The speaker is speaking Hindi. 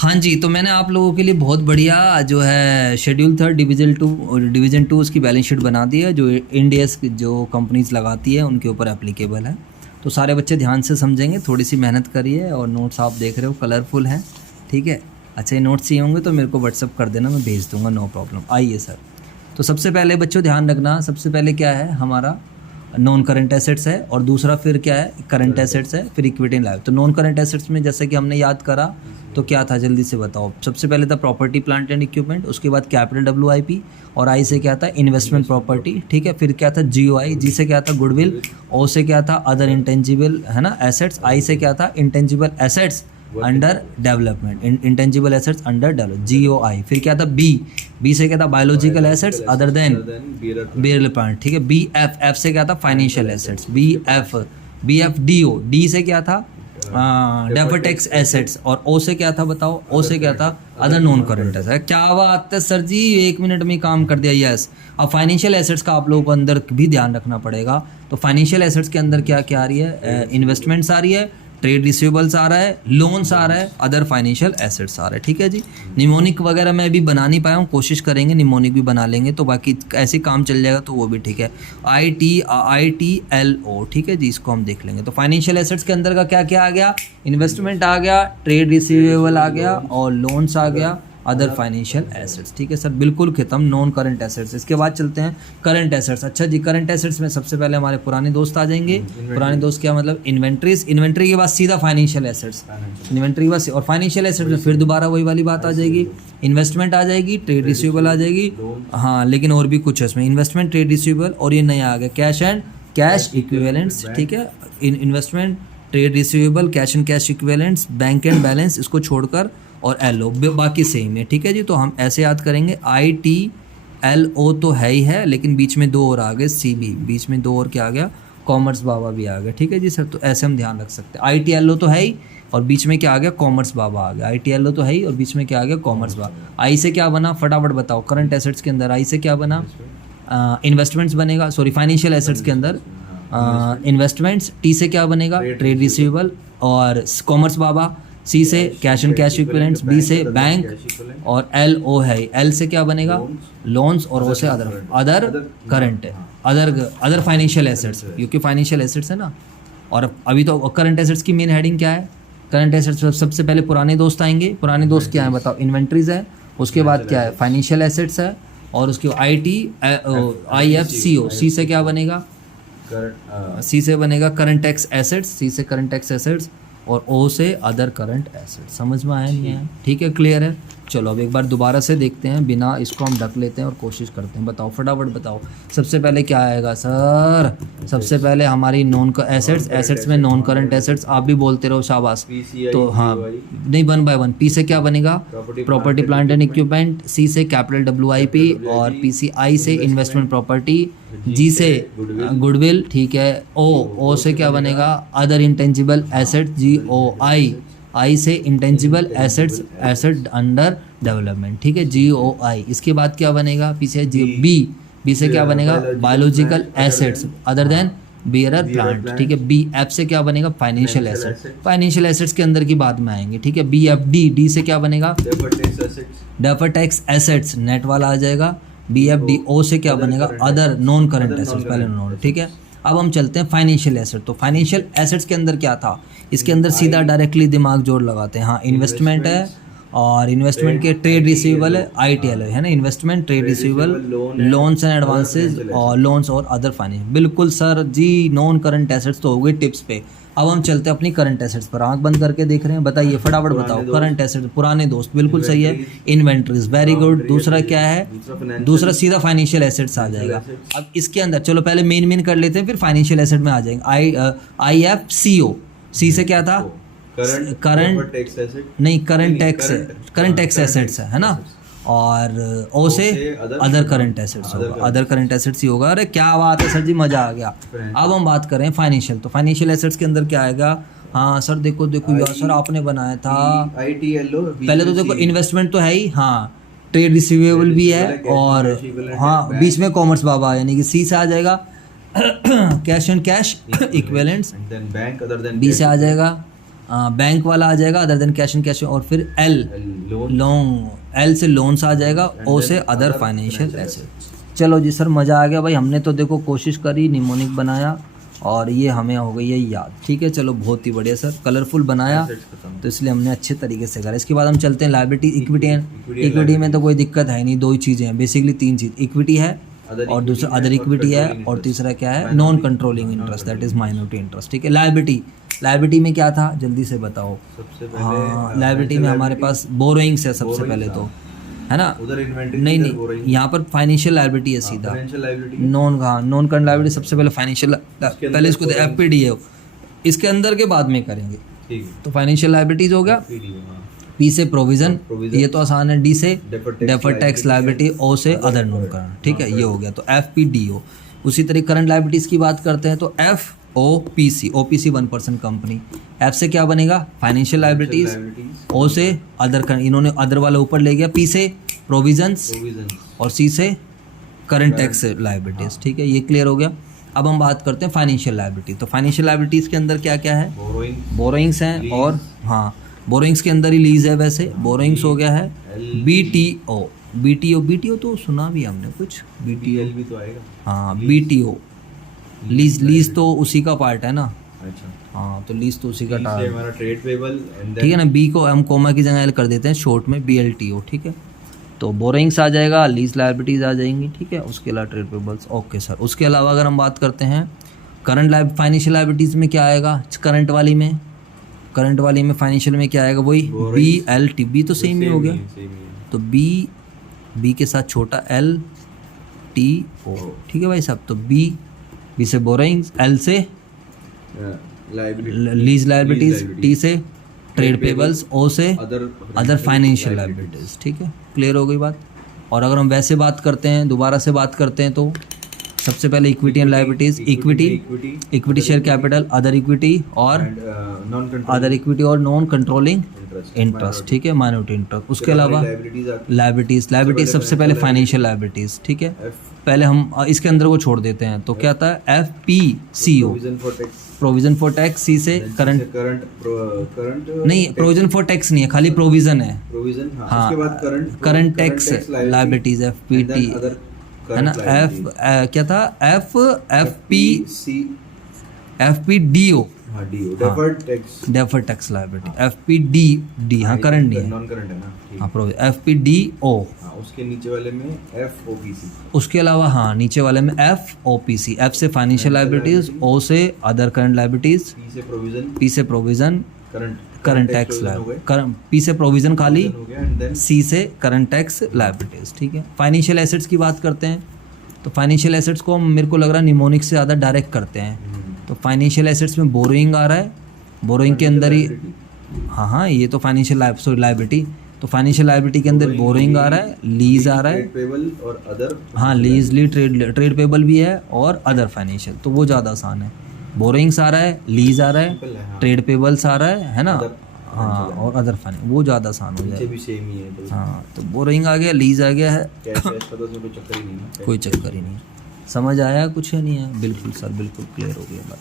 हाँ जी, तो मैंने आप लोगों के लिए बहुत बढ़िया जो है शेड्यूल थर्ड डिवीज़न टू उसकी बैलेंस शीट बना दी है, जो इंडियस जो कंपनीज लगाती है उनके ऊपर एप्लीकेबल है। तो सारे बच्चे ध्यान से समझेंगे, थोड़ी सी मेहनत करिए। और नोट्स आप देख रहे हो कलरफुल हैं, ठीक है। अच्छा, ये नोट्स चाहिए होंगे तो मेरे को व्हाट्सअप कर देना, मैं भेज दूंगा, नो प्रॉब्लम। आइए सर, तो सबसे पहले बच्चों ध्यान रखना, सबसे पहले क्या है हमारा नॉन करंट एसेट्स है, और दूसरा फिर क्या है करंट एसेट्स है, फिर इक्विटी इन लाइफ। तो नॉन करंट एसेट्स में जैसे कि हमने याद करा तो क्या था, जल्दी से बताओ। सबसे पहले था प्रॉपर्टी प्लांट एंड इक्विपमेंट, उसके बाद कैपिटल WIP, और आई से क्या था इन्वेस्टमेंट प्रॉपर्टी, ठीक है। फिर क्या था GOI, जी से क्या था गुडविल, ओ से क्या था अदर इंटेंजिबल है ना एसेट्स, आई से क्या था intangible assets under development, intangible assets under develop GOI। फिर क्या था बी से क्या था biological assets other then barrel plant, ठीक है। एफ से क्या था फाइनेंशियल एसेट्स, BF डी से क्या था डेफर्ड टैक्स एसेट्स, और ओ से क्या था बताओ, ओ से क्या था अदर नॉन करंट एसेट्स। क्या बात है सर जी, 1 मिनट में ही काम कर दिया, यस। अब फाइनेंशियल एसेट्स का आप लोगों को अंदर भी ध्यान रखना पड़ेगा। तो फाइनेंशियल एसेट्स के अंदर क्या क्या आ रही है, इन्वेस्टमेंट्स आ रही है, ट्रेड रिसीवेबल्स आ रहा है, लोन्स आ रहा है, अदर फाइनेंशियल एसेट्स आ रहा है, ठीक है जी। निमोनिक वगैरह मैं अभी बना नहीं पाया हूँ, कोशिश करेंगे निमोनिक भी बना लेंगे, तो बाकी ऐसे काम चल जाएगा तो वो भी ठीक है। ITLO, ठीक है जी, इसको हम देख लेंगे। तो फाइनेंशियल एसेट्स के अंदर का क्या क्या आ गया, इन्वेस्टमेंट आ गया, ट्रेड रिसीवेबल आ गया, और लोन्स आ गया, अदर फाइनेंशियल एसेट्स, ठीक है सर, बिल्कुल खत्म नॉन करंट एसेट्स। इसके बाद चलते हैं करंट एसेट्स। अच्छा जी, करंट एसेट्स में सबसे पहले हमारे पुराने दोस्त आ जाएंगे। पुराने दोस्त क्या मतलब इन्वेंट्रीज, इन्वेंट्री के बाद सीधा फाइनेंशियल एसेट्स, इन्वेंट्री के बाद और फाइनेंशियल एसेट्स में फिर दोबारा वही वाली बात आ जाएगी, इन्वेस्टमेंट आ जाएगी, ट्रेड रिसीवेबल आ जाएगी, हाँ लेकिन और भी कुछ है इसमें, इन्वेस्टमेंट, ट्रेड रिसीवेबल, और ये नया आ गया कैश एंड कैश इक्विवेलेंट्स, ठीक है। Investment, trade receivable, cash and cash equivalents, bank and balance, इसको छोड़कर, और LO बाकी सेम है, ठीक है जी। तो हम ऐसे याद करेंगे, ITLO तो है ही है, लेकिन बीच में 2 और आ गए, CB, बीच में 2 और क्या आ गया, कॉमर्स बाबा भी आ गया, ठीक है जी सर। तो ऐसे हम ध्यान रख सकते हैं, ITLO तो है ही और बीच में क्या आ गया, कॉमर्स बाबा आ गया। ITLO तो है ही और बीच में क्या आ गया, कॉमर्स बाबा। आई से क्या बना, फटाफट बताओ, करंट एसेट्स के अंदर आई से क्या बना, इन्वेस्टमेंट्स बनेगा, सॉरी फाइनेंशियल एसेट्स के अंदर इन्वेस्टमेंट्स। T से क्या बनेगा, ट्रेड रिसीवेबल, और कॉमर्स बाबा। C से cash and cash equivalents, B से बैंक, और LO है, L से क्या बनेगा लोन्स, और O से अदर करंट है, अदर फाइनेंशियल एसेट्स, क्योंकि फाइनेंशियल एसेट्स है ना। और अभी तो करंट एसेट्स की मेन हेडिंग क्या है, करंट एसेट्स सबसे पहले पुराने दोस्त आएंगे। पुराने दोस्त क्या है बताओ, इन्वेंट्रीज है, उसके बाद क्या है फाइनेंशियल एसेट्स है, और उसके IFCO, C से क्या बनेगा, C से बनेगा करंट टैक्स एसेट्स, C से करंट टैक्स एसेट्स, और O से अदर करंट एसेट्स। समझ में आया नहीं है, ठीक है, क्लियर है। चलो अब एक बार दोबारा से देखते हैं, बिना इसको हम ढक लेते हैं और कोशिश करते हैं। बताओ फटाफट बताओ, सबसे पहले क्या आएगा सर, सबसे पहले हमारी नॉन एसेट्स, एसेट्स में नॉन करंट एसेट्स, आप भी बोलते रहो शाबाश। तो हाँ नहीं, 1 बाय 1। P से क्या बनेगा, property plant and equipment, C से कैपिटल WIP, और PCI से इन्वेस्टमेंट प्रॉपर्टी, G से गुडविल, ठीक है। O से क्या बनेगा, अदर इंटेंजिबल एसेट्स, GOI, आई से intangible assets, asset under development, ठीक है, GOI। इसके बाद क्या बनेगा, पीछे बी से क्या बनेगा, biological assets other than bearer plant, ठीक है। BF से क्या बनेगा, फाइनेंशियल एसेट्स, फाइनेंशियल एसेट्स के अंदर की बाद में आएंगे, ठीक है। BFD से क्या बनेगा, डेफर्ड टैक्स एसेट्स, नेट वाला आ जाएगा। BFD, O से क्या बनेगा, अदर नॉन करंट एसेट्स, पहले नॉन, ठीक है। अब हम चलते हैं फाइनेंशियल एसेट। तो फाइनेंशियल एसेट्स के अंदर क्या था, इसके अंदर सीधा डायरेक्टली दिमाग जोड़ लगाते हैं। हाँ इन्वेस्टमेंट है, और इन्वेस्टमेंट के ट्रेड रिसीवेबल है, ITL है ना, investment, trade receivable, loans and advances, और लोन्स और अदर फाइनेंस। बिल्कुल सर जी, नॉन करंट एसेट्स तो हो गए टिप्स पे। अब हम चलते हैं अपनी करंट एसेट्स पर, आंख बंद करके देख रहे हैं, बताइए फटाफट बताओ। करंट एसेट्स पुराने दोस्त, बिल्कुल सही है, इन्वेंट्रीज, वेरी गुड। दूसरा क्या है, दूसरा सीधा फाइनेंशियल एसेट्स आ जाएगा। अब इसके अंदर चलो पहले मेन कर लेते हैं, फिर फाइनेंशियल एसेट में आ जाएंगे। IFCO, C से क्या था, करंट नहीं, करंट टैक्स एसेट्स है ना, और O से अदर करंट एसेट्स होगा, अदर करंट एसेट्स ही होगा। अरे क्या बात है सर जी, मजा आ गया। अब हम बात करें फाइनेंशियल, तो फाइनेंशियल एसेट्स के अंदर क्या आएगा, हाँ सर देखो यार सर आपने बनाया था, पहले तो देखो इन्वेस्टमेंट तो है ही, हाँ ट्रेड रिसीवेबल भी है, और हाँ बीच में कॉमर्स बाबा यानी कि C से आ जाएगा cash and cash equivalents, B से आ जाएगा बैंक वाला आ जाएगा other than cash and cash, और फिर एल लोन, एल से लोन्स आ जाएगा, ओ से अदर फाइनेंशियल एसेट्स। चलो जी सर, मज़ा आ गया भाई, हमने तो देखो कोशिश करी, निमोनिक बनाया और ये हमें हो गई है याद। ठीक है, चलो बहुत ही बढ़िया सर, कलरफुल बनाया तो इसलिए हमने अच्छे तरीके से करा। इसके बाद हम चलते हैं लायबिलिटी, इक्विटी एंड इक्विटी में तो कोई दिक्कत है नहीं, दो ही चीज़ें हैं बेसिकली, तीन चीज़, इक्विटी है और दूसरा अदर इक्विटी है और तीसरा क्या है, non controlling interest, that is minority interest. ठीक है, लायबिलिटी, लायबिलिटी में क्या था जल्दी से बताओ। हाँ, लायबिलिटी में हमारे पास बोरोइंग्स है सबसे पहले तो, है ना, नहीं यहाँ पर फाइनेंशियल लायबिलिटी है सीधा, नॉन करंट लायबिलिटी सबसे पहले फाइनेंशियल, पहले इसको एफपीडी है, इसके अंदर के बाद में करेंगे। तो फाइनेंशियल लायबिलिटीज हो गया, पी से प्रोविजन, ये तो आसान है, डी से डेफर्ड टैक्स लायबिलिटी, ओ से अदर नॉन करंट। ठीक है, ये हो गया, तो एफ पी डी ओ। उसी तरह करंट लायबिलिटीज की बात करते हैं तो F O P C, O P C 1% company, F से क्या बनेगा फाइनेंशियल लायबिलिटीज, ओ से अदर, इन्होंने अदर वाला ऊपर ले गया, पी से प्रोविजंस और सी से करंट टैक्स लायबिलिटीज। ठीक है, ये क्लियर हो गया। अब हम बात करते हैं फाइनेंशियल लायबिलिटी। तो फाइनेंशियल लायबिलिटीज के अंदर क्या क्या है, बोरोइंग्स हैं, और हाँ बोरोइंग्स के अंदर ही लीज है, वैसे बोरोइंग्स हो गया है, B T O, B T O, B T O तो सुना भी हमने कुछ, बी टी ओ भी तो आएगा, हाँ B T O, lease, lease तो उसी का पार्ट है ना, अच्छा हाँ, तो लीज तो उसी का ट्रेड पेबल, ठीक है ना, बी को हम कोमा की जगह एल कर देते हैं शॉर्ट में, बी एल टी ओ। ठीक है, तो बोरोइंग्स आ जाएगा, लीज लायबिलिटीज आ जाएंगी। ठीक है, उसके अलावा ट्रेड पेबल्स, ओके सर। उसके अलावा अगर हम बात करते हैं करंट फाइनेंशियल लायबिलिटीज में क्या आएगा, करंट वाली में, करंट वाली में फाइनेंशियल में क्या आएगा, वही बी एल टी, बी तो सेम ही हो गया, तो बी के साथ छोटा एल टी ओ। ठीक है भाई साहब, तो बी से बोरोइंग्स, एल से लीज लायबिलिटीज, टी से ट्रेड पेबल्स, ओ से अदर फाइनेंशियल लायबिलिटीज। ठीक है, क्लियर हो गई बात। और अगर हम वैसे बात करते हैं, दोबारा से बात करते हैं, तो सबसे पहले equity and liabilities, equity share capital, other equity और नॉन कंट्रोलिंग इंटरेस्ट। ठीक है, माइनॉरिटी इंटरेस्ट। उसके अलावा लायबिलिटीज सबसे पहले फाइनेंशियल लायबिलिटीज। ठीक है, पहले हम इसके अंदर को छोड़ देते हैं, तो क्या था, F P C O, provision for tax, C से करंट नहीं, प्रोविजन फॉर टैक्स नहीं है, खाली प्रोविजन है, हाँ, current tax liabilities, F P T है ना, एफ क्या था, F P D O, deferred tax liability, F P D, हाँ करंट नहीं है, नॉन करंट है ना, हाँ, एफ पी डी ओ, उसके नीचे वाले में एफ ओ पी सी, उसके अलावा हाँ नीचे वाले में F O P C, F से फाइनेंशियल लायबिलिटीज, ओ से अदर करंट लायबिलिटीज, पी से provision current tax liability, P से प्रोविजन खाली, सी से करंट टैक्स लायबिलिटीज। ठीक है, फाइनेंशियल एसेट्स की बात करते हैं, तो फाइनेंशियल एसेट्स को मेरे को लग रहा है निमोनिक से ज़्यादा डायरेक्ट करते हैं। तो फाइनेंशियल एसेट्स में बोरोइंग आ रहा है, बोरोइंग के अंदर ही, हाँ ये तो फाइनेंशियल लायबिलिटी, तो फाइनेंशियल लायबिलिटी के अंदर बोरोइंग आ रहा है, लीज आ रहा है, हाँ लीज, ट्रेड पेबल भी है और अदर फाइनेंशियल, तो वो ज़्यादा आसान है। बोरोइंग्स आ रहा है, लीज आ रहा है, ट्रेड पेबल्स आ रहा है ना, हाँ, और अदर फाइनेंस, वो ज़्यादा आसान हो जाएगा। हाँ, तो बोरोइंग आ गया, लीज आ गया है, कोई चक्कर ही नहीं। समझ आया कुछ है नहीं है, बिल्कुल सर, बिल्कुल क्लियर हो गया बात।